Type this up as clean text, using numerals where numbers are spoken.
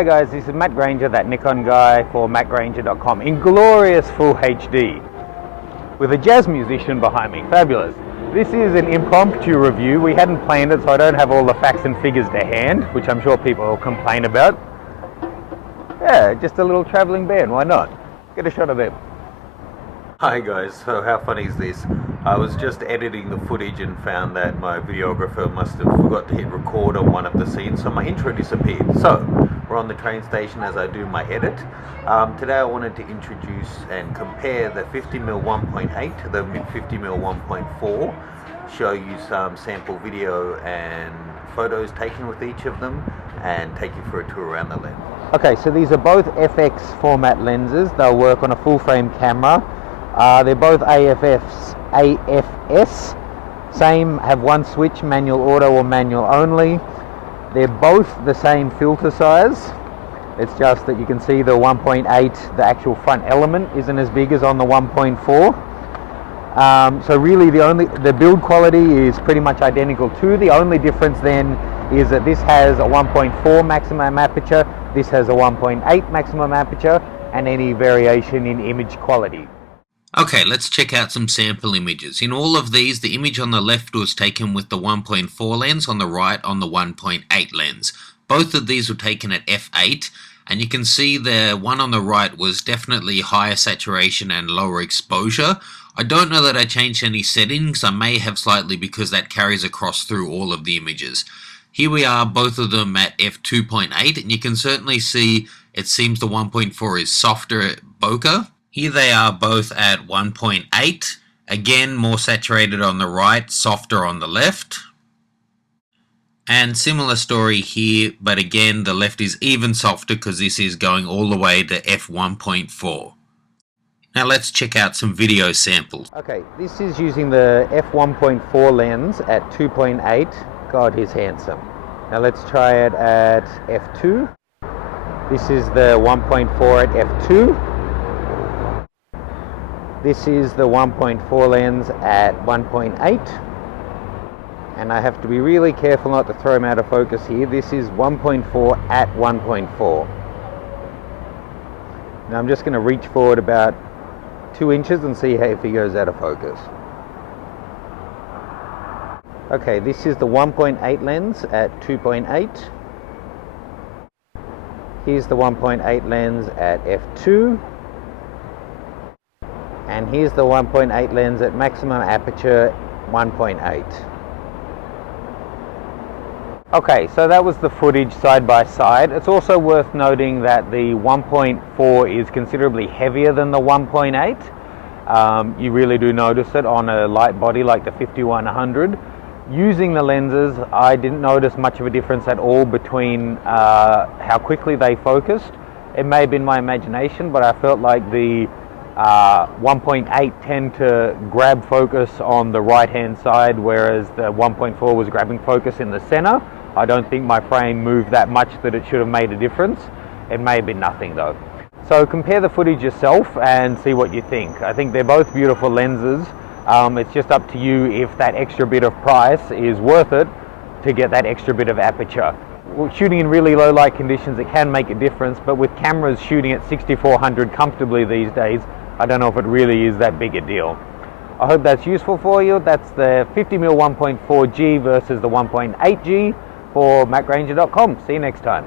Hi guys, this is Matt Granger, that Nikon guy for mattgranger.com, in glorious full HD with a jazz musician behind me. Fabulous. This is an impromptu review. We hadn't planned it, so I don't have all the facts and figures to hand, which I'm sure people will complain about. Yeah, just a little traveling band, why not? Get a shot of them. Hi guys, so how funny is this? I was just editing the footage and found that my videographer must have forgot to hit record on one of the scenes, so my intro disappeared. So, we're on the train station as I do my edit. Today I wanted to introduce and compare the 50mm 1.8 to the 50mm 1.4, show you some sample video and photos taken with each of them, and take you for a tour around the lens. Okay, so these are both FX format lenses. They'll work on a full frame camera. They're both AFS, same, have one switch, manual auto or manual only. They're both the same filter size. It's just that you can see the 1.8, the actual front element isn't as big as on the 1.4. So really the build quality is pretty much identical too. The only difference then is that this has a 1.4 maximum aperture, this has a 1.8 maximum aperture, and any variation in image quality. Okay, let's check out some sample images. In all of these, the image on the left was taken with the 1.4 lens, on the right on the 1.8 lens. Both of these were taken at f8, and you can see the one on the right was definitely higher saturation and lower exposure. I don't know that I changed any settings. I may have slightly because that carries across through all of the images. Here we are, both of them at f2.8, and you can certainly see it seems the 1.4 is softer bokeh. Here they are both at 1.8, again more saturated on the right, softer on the left. And similar story here, but again the left is even softer because this is going all the way to f1.4. Now let's check out some video samples. Okay, this is using the f1.4 lens at 2.8. God, he's handsome. Now let's try it at f2. This is the 1.4 at f2. This is the 1.4 lens at 1.8, and I have to be really careful not to throw him out of focus here. This is 1.4 at 1.4. Now I'm just going to reach forward about 2 inches and see if he goes out of focus. Okay, this is the 1.8 lens at 2.8. Here's the 1.8 lens at f2. And here's the 1.8 lens at maximum aperture 1.8. Okay, so that was the footage side by side. It's also worth noting that the 1.4 is considerably heavier than the 1.8. You really do notice it on a light body like the 5100. Using the lenses, I didn't notice much of a difference at all between how quickly they focused. It may have been my imagination, but I felt like the 1.8 tend to grab focus on the right hand side, whereas the 1.4 was grabbing focus in the center. I don't think my frame moved that much that it should have made a difference. It may have been nothing though. So compare the footage yourself and see what you think. I think they're both beautiful lenses. It's just up to you if that extra bit of price is worth it to get that extra bit of aperture. Shooting in really low light conditions, it can make a difference, but with cameras shooting at 6400 comfortably these days, I don't know if it really is that big a deal. I hope that's useful for you. That's the 50mm 1.4G versus the 1.8G for mattgranger.com. See you next time.